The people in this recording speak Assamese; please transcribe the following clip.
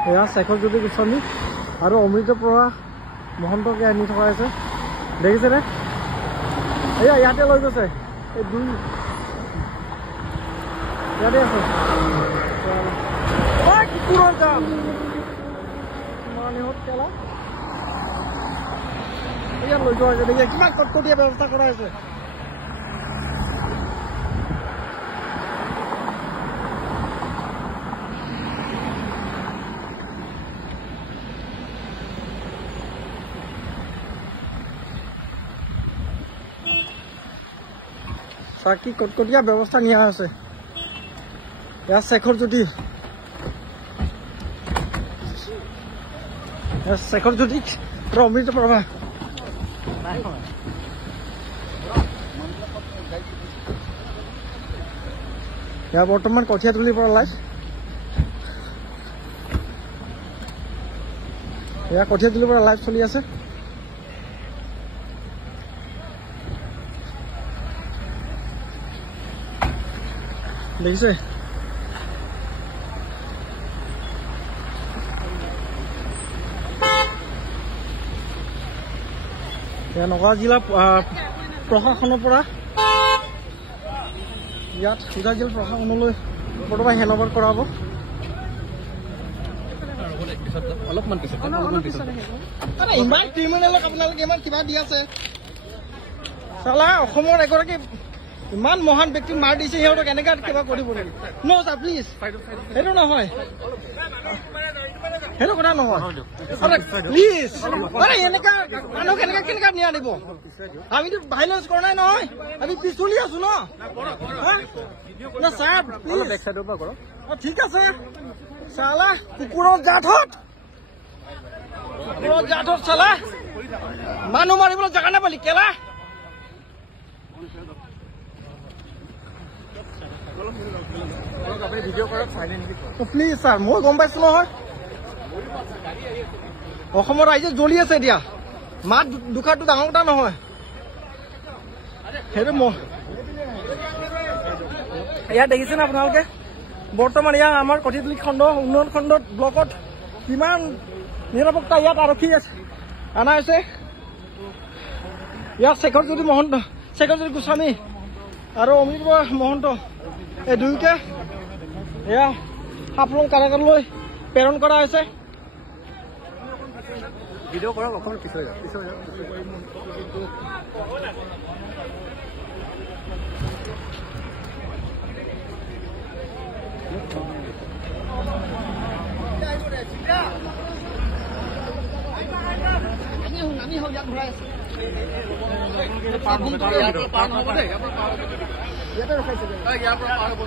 এয়া শেখৰজ্যোতি গোস্বামী আৰু অমৃতপ্ৰভা মহন্তকে আনি থকা আছে দেখিছেনে এয়া ইয়াতে লৈ গৈছে এই দুই ইয়াতে আছে কুকুৰৰ যাম মানুহত খেলা ইয়াত লৈ যোৱা হৈছে দেখিছে কিমান কটকটীয়া ব্যৱস্থা কৰা হৈছে চাকি কটকটীয়া ব্যৱস্থা নিয়া আছে ইয়াত শেখৰজ্যোতি অমৃতপ্ৰভা ইয়াৰ বৰ্তমান কঠীয়াতলিৰ পৰা লাইভ ইয়াৰ কঠীয়াতলিৰ পৰা লাইভ চলি আছে দেখিছে নগাঁও জিলা প্ৰশাসনৰ পৰা ইয়াত সুধা জিলা প্ৰশাসনলৈ বৰ্তমান হেণ্ডঅভাৰ কৰা হ'ব ইমান ক্ৰিমিনেলক আপোনালোকে ইমান কিবা দি আছে চালা অসমৰ এগৰাকী ইমান মহান ব্যক্তি মাৰ দিছে সিহঁতক এনেকা কিবা কৰিব নেকি ন ছাৰ প্লিজ সেইটো নহয় সেইটো কথা নহয় প্লিজ এনেকা মানুহ কেনেকা নিয়া দিব আমিতো ভাইলেন্স কৰা নাই নহয় আমি পিছ চলি আছো ন ছাৰ ঠিক আছে চালা কুকুৰৰ জাতত চালা মানুহ মাৰিবলৈ জেগা নাপালি কেলা প্লিজ ছাৰ মই গম পাইছো নহয় অসমৰ ৰাইজে জ্বলি আছে এতিয়া মাত দুখাৰটো ডাঙৰ কথা নহয় সেইটো ইয়াত দেখিছেনে আপোনালোকে বৰ্তমান ইয়াত আমাৰ কঠিয়াতলি খণ্ড উন্নয়ন খণ্ড ব্লকত কিমান নিৰাপত্তা ইয়াত আৰক্ষী অনা হৈছে ইয়াত শেখৰজ্যোতি গোস্বামী আৰু অমৃতপ্ৰভা মহন্ত এই দুয়োকে এয়া হাফলং কাৰাগাৰলৈ প্ৰেৰণ কৰা হৈছে ভিডিঅ' কৰক অকণমান পিছলৈ যাওক আমি ইয়াত ঘূৰাই আছো ইয়াতে ৰখাইছে ইয়াৰ পৰা পাৰ হ'ব